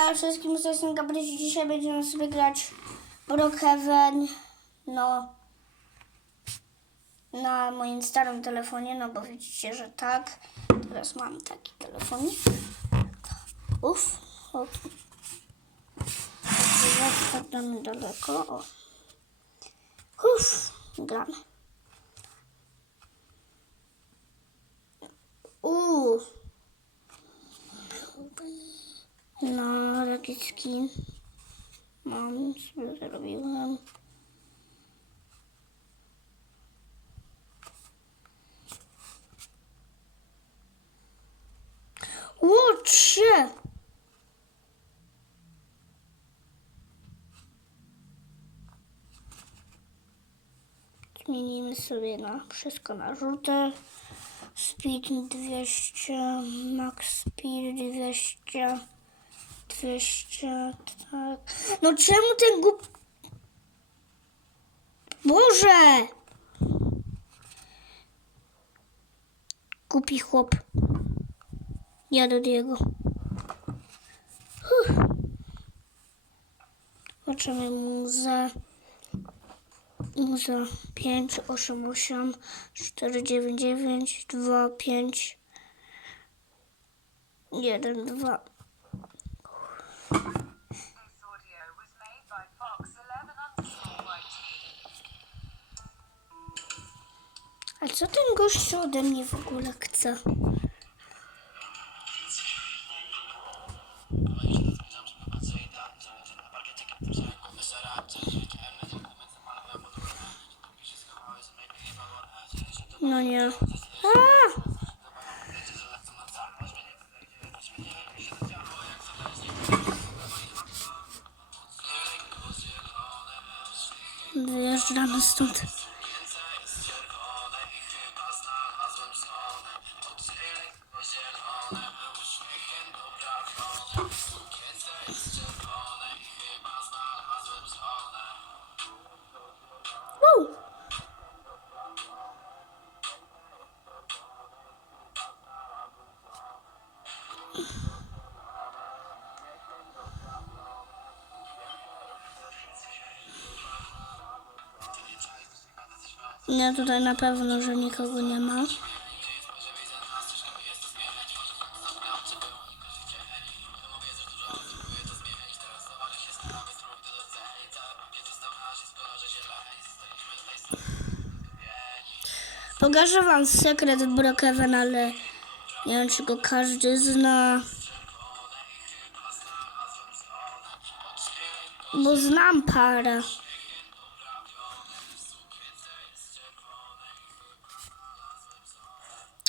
E, wszystkim z jestem Gabryś. Dzisiaj będziemy sobie grać Brookhaven. No. Na moim starym telefonie, no bo widzicie, że tak. Teraz mam taki telefonik. Uff. Hop. Tak damy daleko. O. Uff. Gramy. No, taki skin. Mam, sobie zrobiłem. Łocze! Zmienimy sobie na wszystko na żółte. Speed 200, max speed 200, 200, tak. No czemu ten głup... Boże! Głupi chłop. Jadę do. Huh. Zobaczymy muzę. Muza 5, 8, 8, 4, 9, 9, 2, 5, 1, 2. co ten gościu ode mnie w ogóle chce? No nie. Nie, tutaj na pewno, że nikogo nie ma. Pokażę wam sekret Brookhaven, ale nie wiem, czy go każdy zna. Bo znam parę.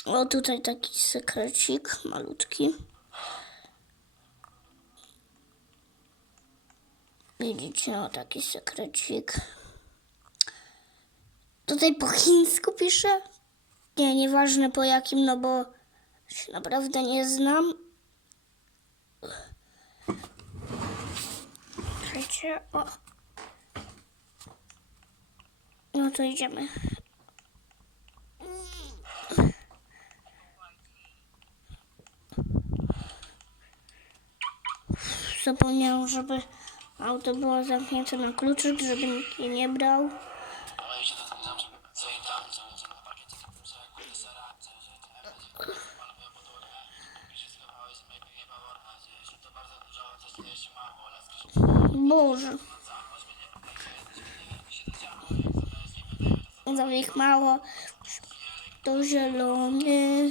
O, tutaj taki sekrecik malutki. Widzicie, o taki sekrecik. Tutaj po chińsku piszę. Nie, nieważne po jakim, no bo się naprawdę nie znam. Wiecie, o. No to idziemy. Zapomniałam, żeby auto było zamknięte na kluczyk, żeby nikt je nie brał. Boże. Za ich mało. To zielony.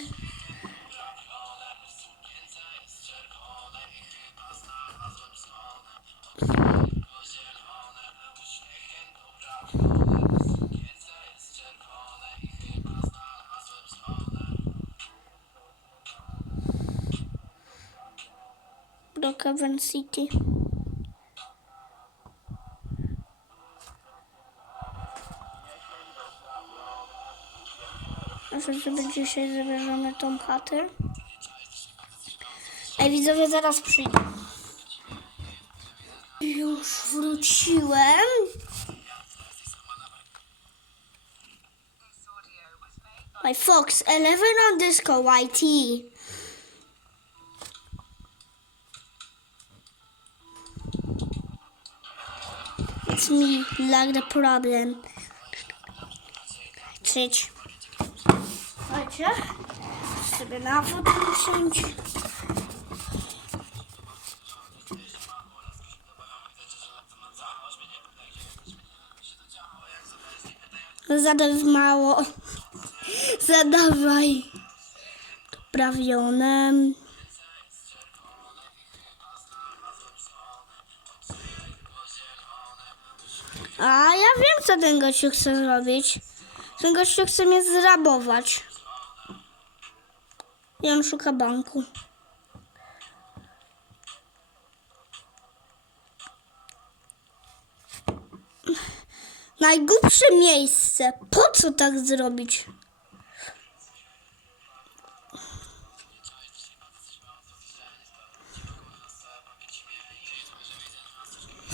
Brookhaven City. Może sobie dzisiaj zabierzemy tą chatę. Ej, widzowie, zaraz przyjdę. Już wróciłem. My Fox 11 on disco YT. It's me, like the problem. Czyć. Chodźcie. Sobie na fotel usiąść. Zadaw mało. Zadawaj. Prawione. A ja wiem, co ten gościu chce zrobić. Ten gościu chce mnie zrabować. I on szuka banku. Najgłupsze miejsce. Po co tak zrobić?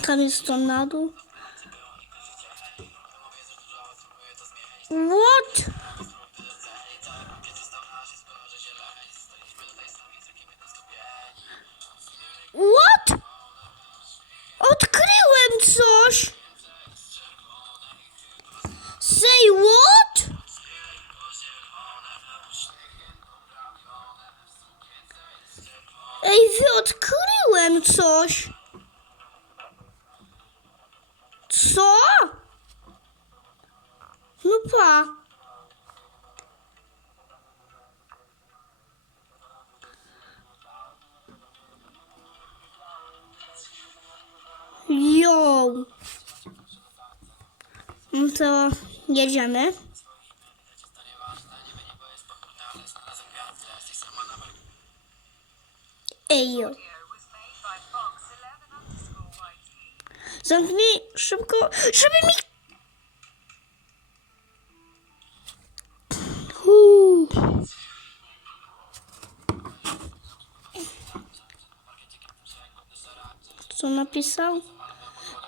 Tam jest to na dół. What? What? Odkryłem coś. 11 underscore YT. Zamknij szybko, żeby mi... Uuu. Co napisał?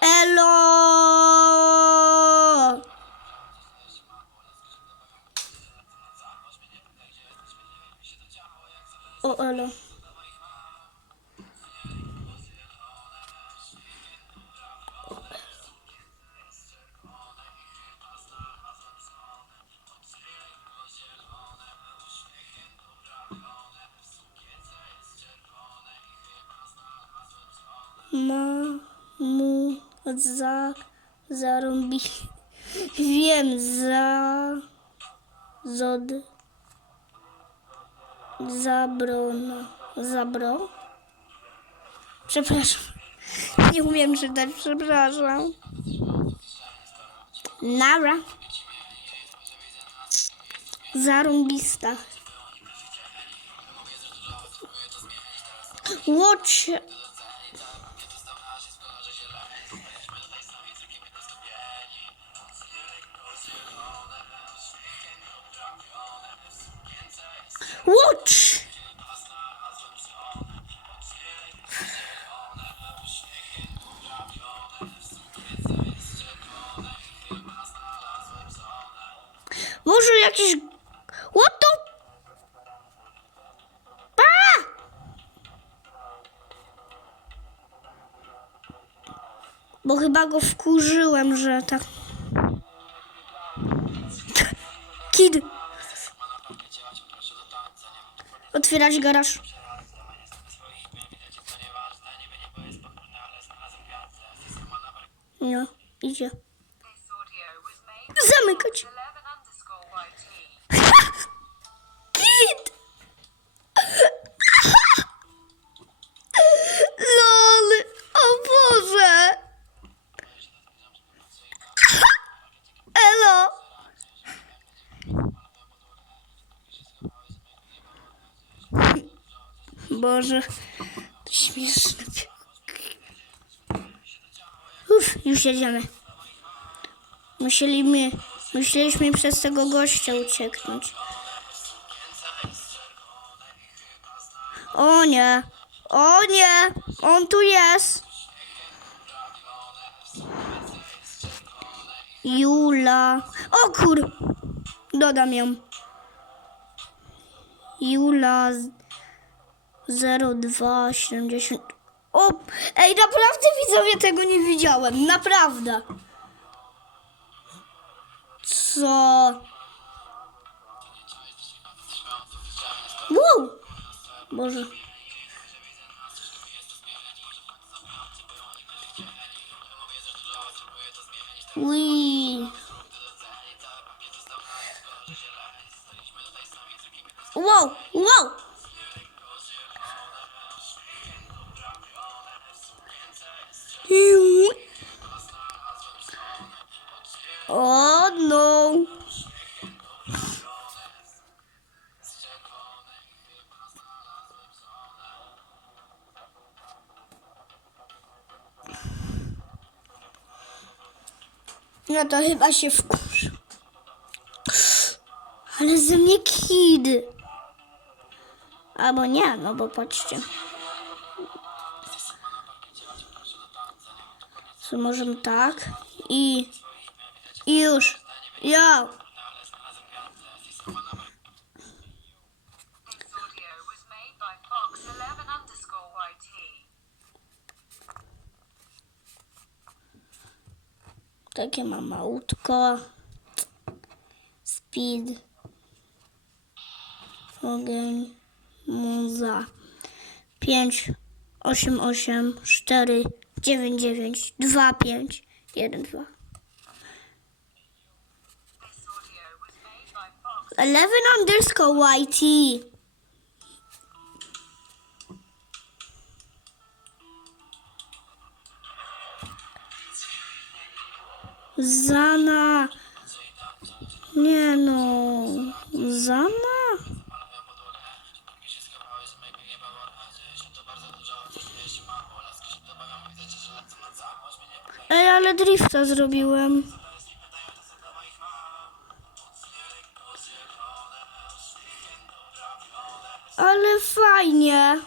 Elo! O, elo. Ma mu za zarąbi. Wiem za zod zabrona zabro. Przepraszam. Nie umiem czytać, przepraszam. Nara. Zarąbista. Watch! Bo chyba go wkurzyłem, że tak... Kid! Otwierać garaż. No, idzie. Boże, to śmieszne. Uff, już jedziemy. Musieliśmy, musieliśmy przez tego gościa ucieknąć. O nie, o nie, on tu jest. Jula. O kur... Dodam ją. Jula 0270. O, ej, naprawdę widzowie tego nie widziałem. Naprawdę. Co? Wow! Boże. Ui. No to chyba się wkurzy. Ale ze mnie kid. Albo nie, no bo patrzcie. Co możemy tak i, i już. Ja. This audio was made by Fox 11 underscore YT. Takie mam mautko. Speed. Ogień. Muza. 5, 8, 8, 4, 9, 9, 2, 5, 1, 2. This audio was made by Fox 11 underscore YT. Zana. Nie no. Zana? Ej, ale drifta zrobiłem. Ale fajnie.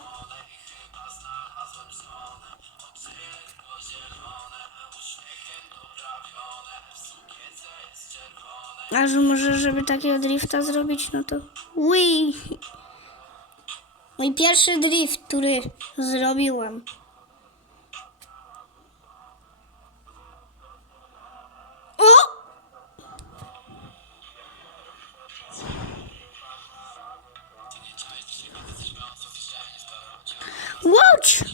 A że może, żeby takiego drifta zrobić, no to... Ui! Mój pierwszy drift, który zrobiłem. O! Watch!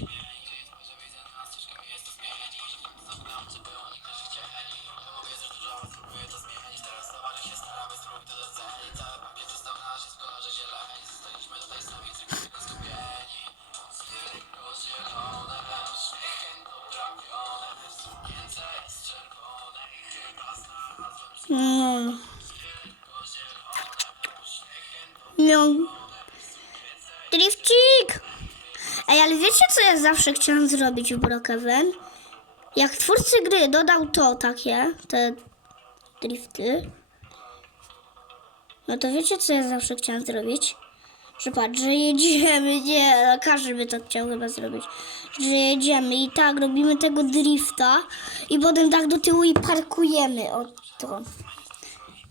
Ja zawsze chciałam zrobić w Brokeven? Jak twórcy gry dodał to takie, te drifty, no to wiecie, co ja zawsze chciałam zrobić? Że patrz, że jedziemy, nie, no każdy by to chciał chyba zrobić, że jedziemy i tak robimy tego drifta i potem tak do tyłu i parkujemy, o to.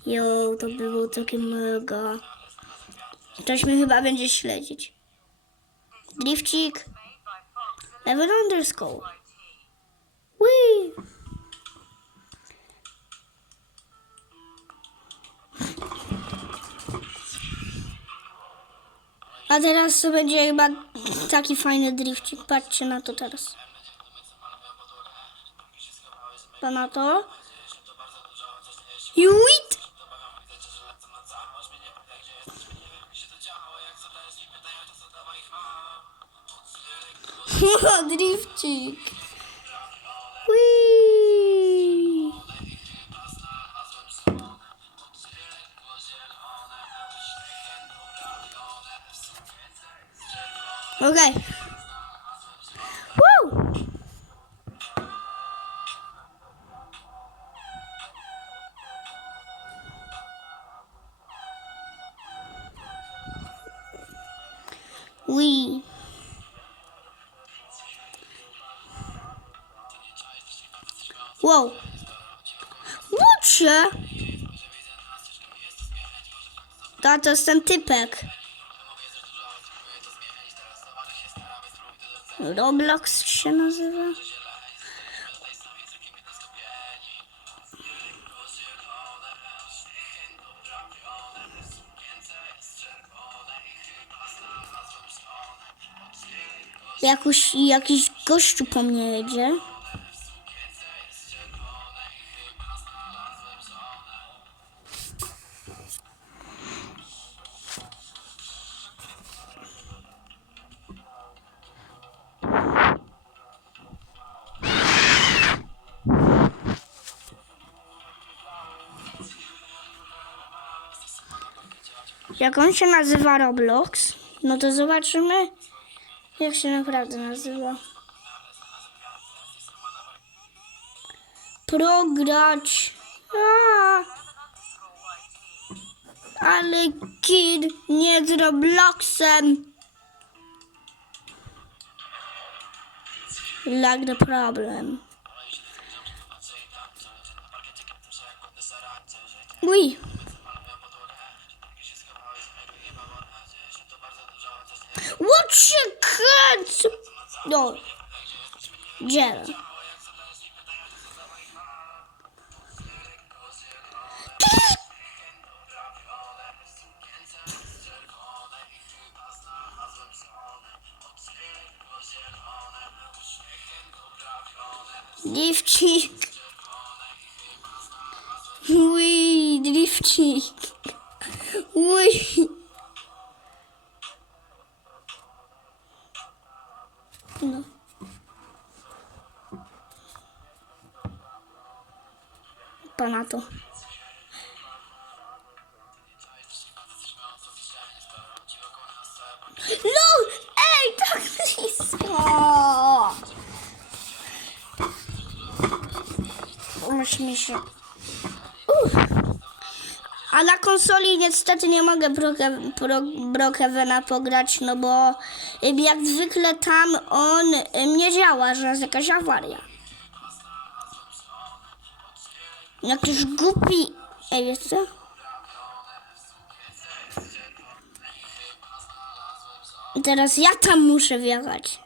Jo, to by było takie mega. Ktoś mnie chyba będzie śledzić. Drifcik. Made by Fox 11 Level underscore. YT. Whee! A teraz to będzie chyba taki fajny drifcik. Patrzcie na to teraz. Pa na to. Juit! Drifcik. Whee! Okej. Wow. Łódź się. To, to jest ten typek. Roblox się nazywa. Jakoś, jakiś gościu po mnie jedzie. Jak on się nazywa Roblox, no to zobaczymy, jak się naprawdę nazywa. Prograć. Ale kid nie z Robloxem. Like the problem. Uj. What you cut? No. Gdzie? Drifcik. Uj, drifcik. Uj. No. Pana to. No! Ej, tak blisko! Musimy się... Uff. A na konsoli niestety nie mogę Broke- Bro- pograć, no bo ym, jak zwykle tam on ym, nie działa, że jest jakaś awaria. Jakiś głupi... Ej, wiesz co? Teraz ja tam muszę wjechać.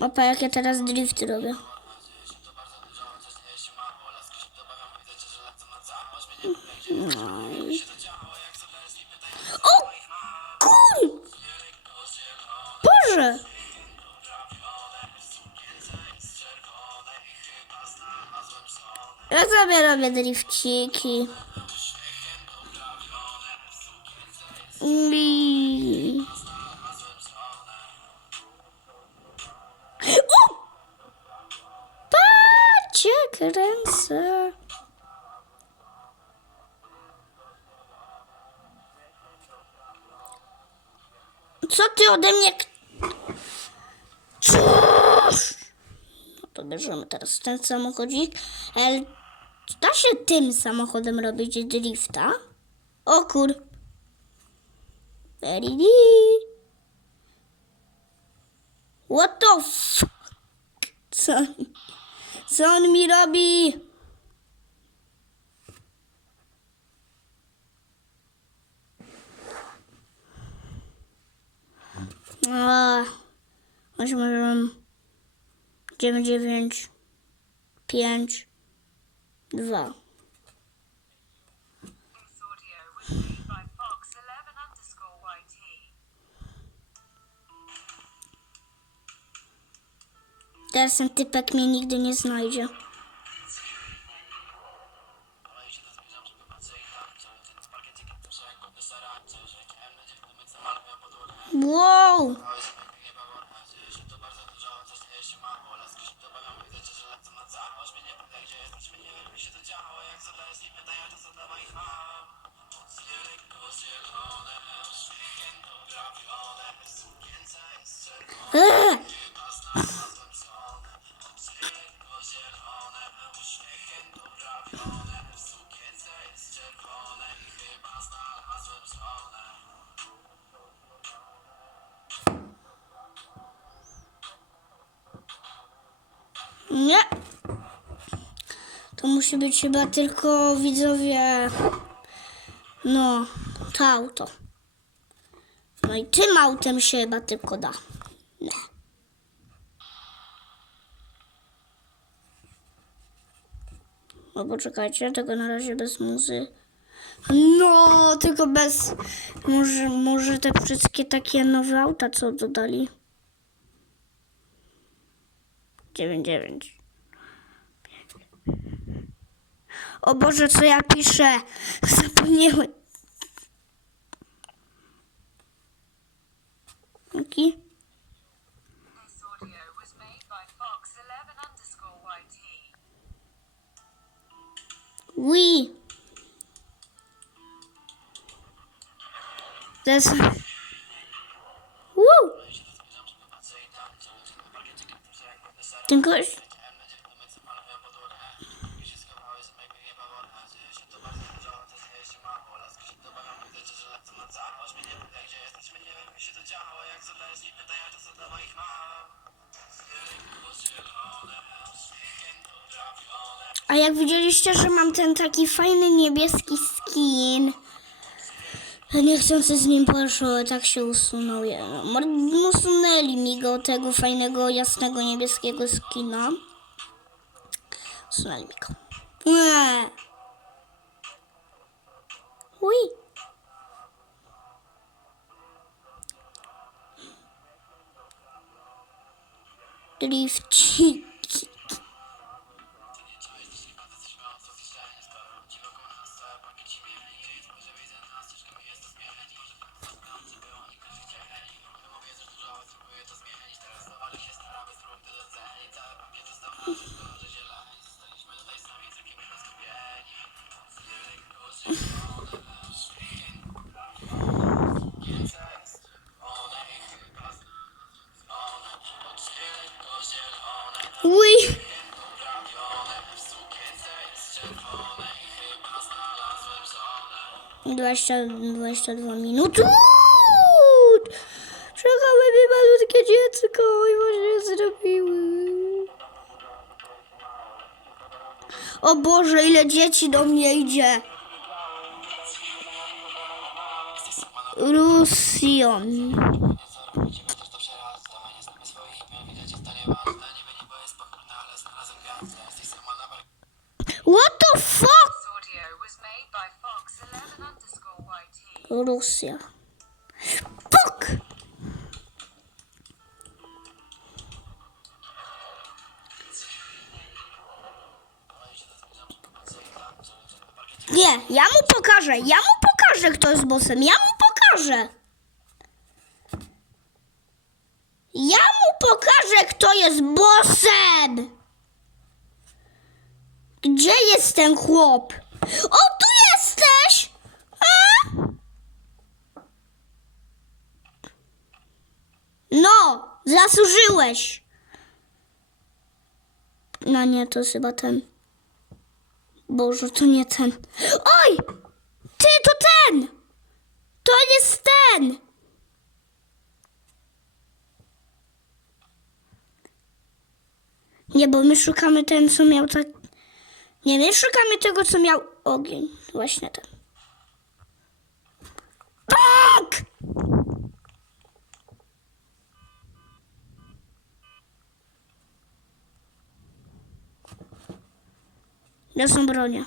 Opa, jak ja teraz drift robię. No O kur... Boże! Ja sobie robię drifciki. Ode mnie... Cóż! No to bierzemy teraz ten samochodzik. Czy da się tym samochodem robić drifta? O kur... Deep. What the f... Co, co on mi robi? A, weźmy 9, 9, 5, 2. This audio was made by Fox 11 underscore YT. Teraz ten typek mnie nigdy nie znajdzie. Wow! Ugh. Nie. To musi być chyba tylko widzowie. No, to auto. No i tym autem się chyba tylko da. Nie. No poczekajcie, tego na razie bez muzy. No, tylko bez. Może, może te wszystkie takie nowe auta, co dodali. 99. O Boże, co ja piszę? Zapomniałem. Jaki? This audio widzieliście, że mam ten taki fajny niebieski skin, niechcący z nim poszło, tak się usunął. usunęli mi go, tego fajnego, jasnego niebieskiego skina. Usunęli mi go. Eee. Ui. 22 minuty. Czekały mi malutkie dziecko i właśnie zrobiły. O Boże, ile dzieci do mnie idzie. Rusjon. What the fuck? Rosja. Fuck! Nie, ja mu pokażę, ja mu pokażę, kto jest bossem, ja mu pokażę. Ja mu pokażę, kto jest bossem. Gdzie jest ten chłop? O, tu jesteś! A? No, zasłużyłeś. No nie, to chyba ten. Boże, to nie ten. Oj! Ty, to ten! To jest ten! Nie, bo my szukamy ten, co miał tak... Nie, my szukamy tego, co miał ogień. Właśnie ten. Tak! Są bronie?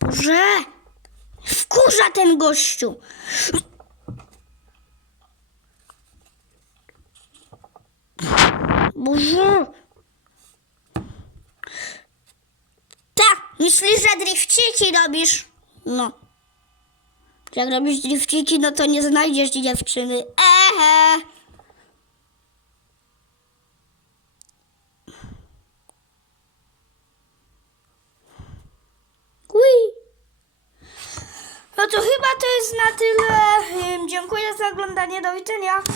Boże! Wkurza ten gościu! Boże! Tak, myślisz, że drifciki robisz? No. Jak robisz drifciki, no to nie znajdziesz dziewczyny. Ehe! Ui. No to chyba to jest na tyle. Dziękuję za oglądanie. Do widzenia.